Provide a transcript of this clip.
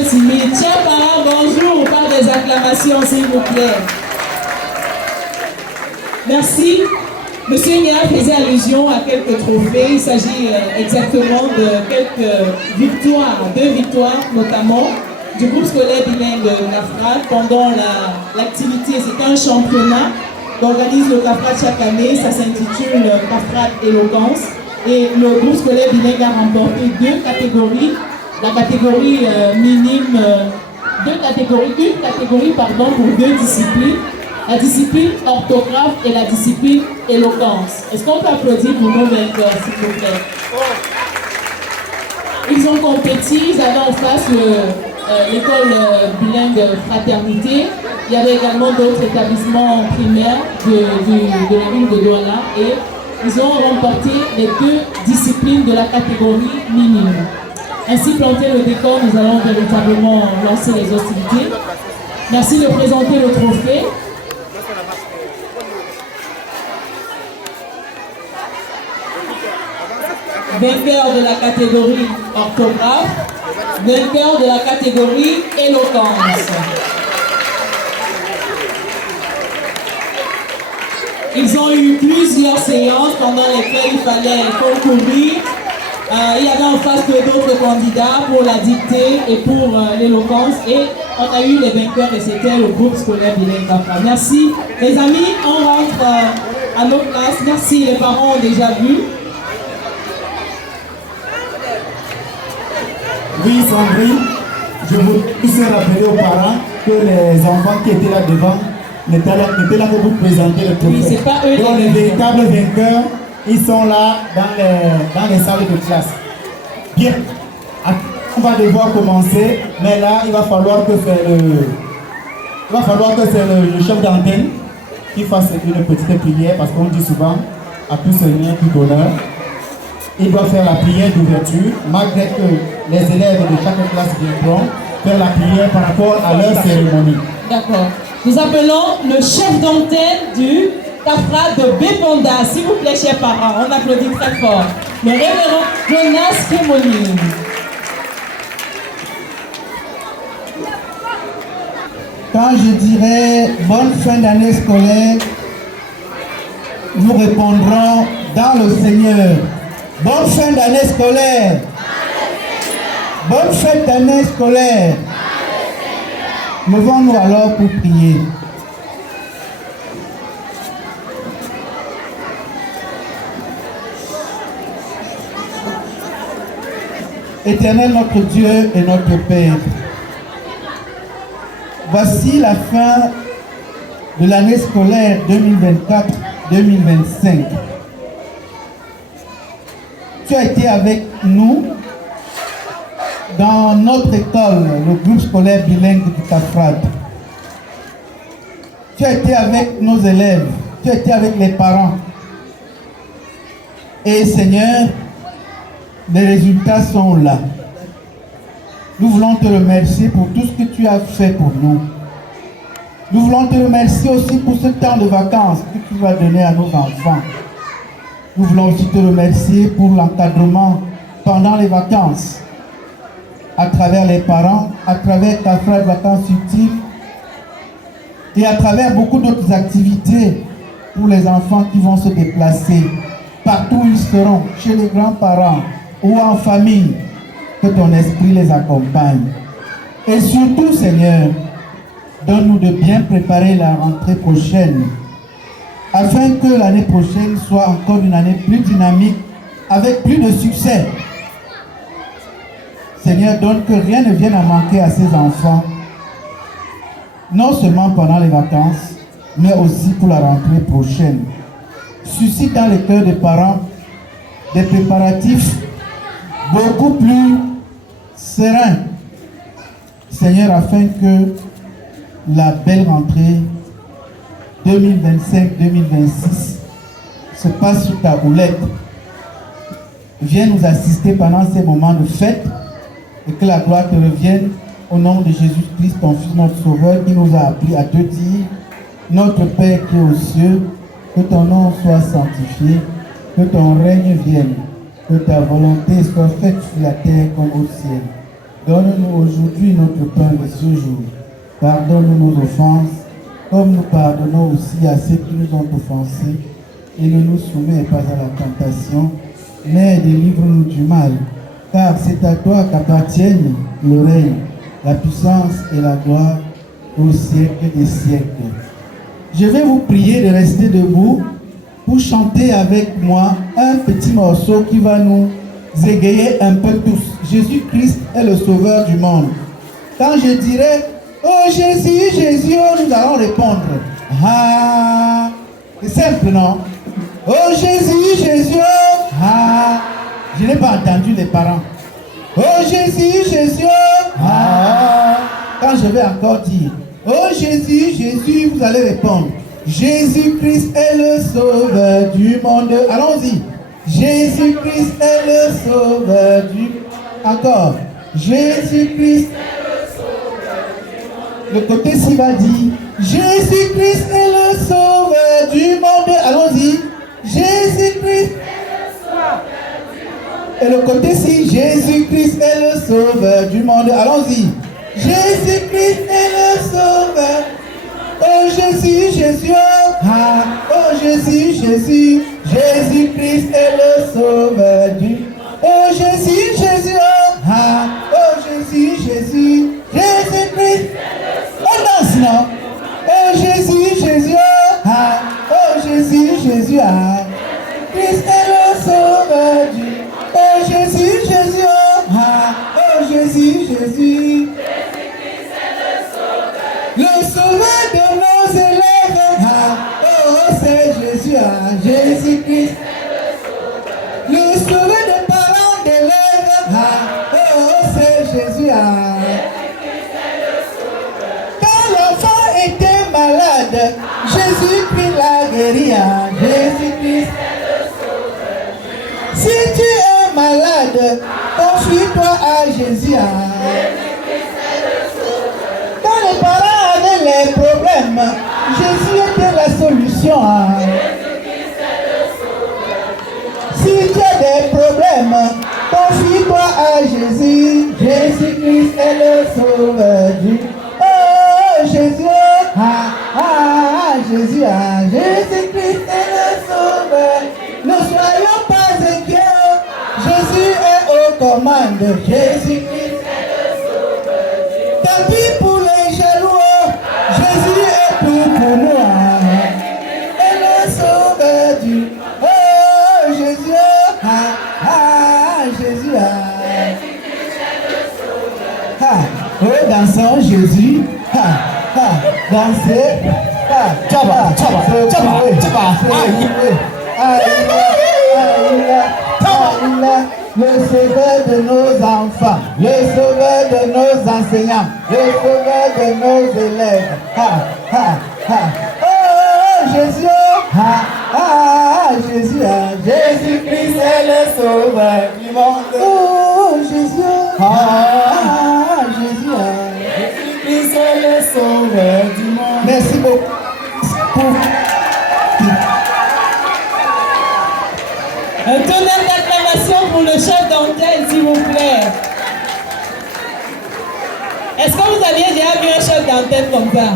peu timide. Chers parents, bonjour, par des acclamations, s'il vous plaît. Merci. Monsieur Nia faisait allusion à quelques trophées. Il s'agit exactement de quelques victoires, 2 victoires notamment, du groupe scolaire bilingue CAFRAD pendant l'activité. C'est un championnat qu'organise le CAFRAD chaque année. Ça s'intitule CAFRAD Éloquence. Et le groupe scolaire bilingue a remporté 2 catégories. La catégorie minime, une catégorie pour 2 disciplines. La discipline orthographe et la discipline éloquence. Est-ce qu'on peut applaudir pour nos vainqueurs, s'il vous plaît? Ils ont compéti, ils avaient en face l'école bilingue Fraternité. Il y avait également d'autres établissements primaires de la ville de Douala et ils ont remporté les 2 disciplines de la catégorie minime. Ainsi planté le décor, nous allons véritablement lancer les hostilités. Merci de présenter le trophée. Vainqueur de la catégorie orthographe, vainqueur de la catégorie éloquence. Ils ont eu plusieurs séances pendant lesquelles il fallait concourir. Il y avait en face d'autres candidats pour la dictée et pour l'éloquence. Et on a eu les vainqueurs et c'était le groupe scolaire bilingue CAFRAD. Merci. Les amis, on rentre à nos places. Merci, les parents ont déjà vu. Oui, Sandrine, je veux tous rappeler aux parents que les enfants qui étaient là devant n'étaient là que pour présenter le trophée. Oui, c'est pas eux. Donc les véritables vainqueurs, ils sont là dans les salles de classe. Bien, on va devoir commencer, mais là, il va falloir que c'est le chef d'antenne qui fasse une petite prière, parce qu'on dit souvent à tout seigneur, tout honneur. Il doit faire la prière d'ouverture, malgré que les élèves de chaque classe viendront faire la prière par rapport à leur cérémonie. D'accord. Nous appelons le chef d'antenne du CAFRAD de Bépanda. S'il vous plaît, chers parents, on applaudit très fort. Le révérend Jonas Kémoni. Quand je dirai bonne fin d'année scolaire, nous répondrons dans le Seigneur. Bonne fin d'année scolaire. Bonne fin d'année scolaire. Levons-nous alors pour prier. Éternel notre Dieu et notre Père, voici la fin de l'année scolaire 2024-2025. Tu as été avec nous dans notre école, le groupe scolaire bilingue du CAFRAD. Tu as été avec nos élèves, tu as été avec les parents. Et Seigneur, les résultats sont là. Nous voulons te remercier pour tout ce que tu as fait pour nous. Nous voulons te remercier aussi pour ce temps de vacances que tu vas donner à nos enfants. Nous voulons aussi te remercier pour l'encadrement pendant les vacances, à travers les parents, à travers CAFRAD Vacances Utiles et à travers beaucoup d'autres activités pour les enfants qui vont se déplacer partout où ils seront, chez les grands-parents ou en famille, que ton esprit les accompagne. Et surtout, Seigneur, donne-nous de bien préparer la rentrée prochaine, afin que l'année prochaine soit encore une année plus dynamique, avec plus de succès. Seigneur, donne que rien ne vienne à manquer à ces enfants, non seulement pendant les vacances, mais aussi pour la rentrée prochaine. Suscite dans les cœurs des parents des préparatifs beaucoup plus sereins, Seigneur, afin que la belle rentrée 2025-2026 se passe sous ta houlette. Viens nous assister pendant ces moments de fête et que la gloire te revienne au nom de Jésus-Christ, ton Fils, notre Sauveur, qui nous a appris à te dire: notre Père qui est aux cieux, que ton nom soit sanctifié, que ton règne vienne, que ta volonté soit faite sur la terre comme au ciel. Donne-nous aujourd'hui notre pain de ce jour. Pardonne-nous nos offenses, comme nous pardonnons aussi à ceux qui nous ont offensés. Et ne nous soumets pas à la tentation, mais délivre-nous du mal. Car c'est à toi qu'appartiennent le règne, la puissance et la gloire au siècle des siècles. Je vais vous prier de rester debout pour chanter avec moi un petit morceau qui va nous égayer un peu tous. Jésus-Christ est le sauveur du monde. Quand je dirai « Oh Jésus, Jésus », nous allons répondre « Ah ». C'est simple, non? « Oh Jésus, Jésus, ah ». Je n'ai pas entendu les parents. « Oh Jésus, Jésus, ah ». Quand je vais encore dire « Oh Jésus, Jésus », vous allez répondre « Jésus-Christ est le sauveur du monde ». Allons-y. Jésus-Christ est le sauveur du monde. Encore. Jésus-Christ est le sauveur du monde. Le côté ci va dire Jésus-Christ est le sauveur du monde. Allons-y. Jésus-Christ est le sauveur du monde. Et le côté ci, Jésus-Christ est le sauveur du monde. Allons-y. Jésus-Christ est le sauveur. Oh Jésus, Jésus, ah, oh Jésus, Jésus, Jésus-Christ est le sauveur du monde. Oh Jésus, Jésus, ah, oh Jésus, Jésus, Jésus-Christ. On danse, non? Oh Jésus, Jésus, ah, oh Jésus, Jésus, ah, Christ est le sauveur du monde. Oh Jésus, Jésus, ah, oh Jésus, Jésus. Le sauveur de nos élèves, ah, oh c'est Jésus, ah, Jésus-Christ. Le sauveur des parents d'élèves, ah, oh c'est Jésus, ah. Quand l'enfant était malade, Jésus-Christ l'a guéri, ah, Jésus-Christ. Si tu es malade, confie-toi à Jésus, ah. Quand les parents avaient les problèmes, Jésus était la solution. Si tu as des problèmes, confie-toi à Jésus. Jésus-Christ est le sauveur du monde. Oh Jésus, ah, ah, Jésus, ah, Jésus-Christ est le sauveur. Ne soyons pas inquiets, Jésus est aux commandes. Jésus-Christ est le sauveur du monde. Tant pis pour les jaloux, Jésus est tout pour nous. Et le sauveur du monde. Oh Jésus, ah, ah, Jésus, ah. Ah, oh, dansons Jésus, ah, ah, dansez, ah, tchaba, tchaba, tchaba, tchaba, le sauveur de nos enfants, le sauveur de nos enseignants, le sauveur de nos élèves. Ah, ah, ah. Oh Jésus, ah, ah, Jésus, ah, Jésus-Christ est le sauveur du monde. Oh Jésus, ah, ah, Jésus, ah, Jésus-Christ est le sauveur du monde. Merci beaucoup. Un tonnerre d'acclamation pour le chef d'antenne, s'il vous plaît. Est-ce que vous aviez déjà vu un chef d'antenne comme ça?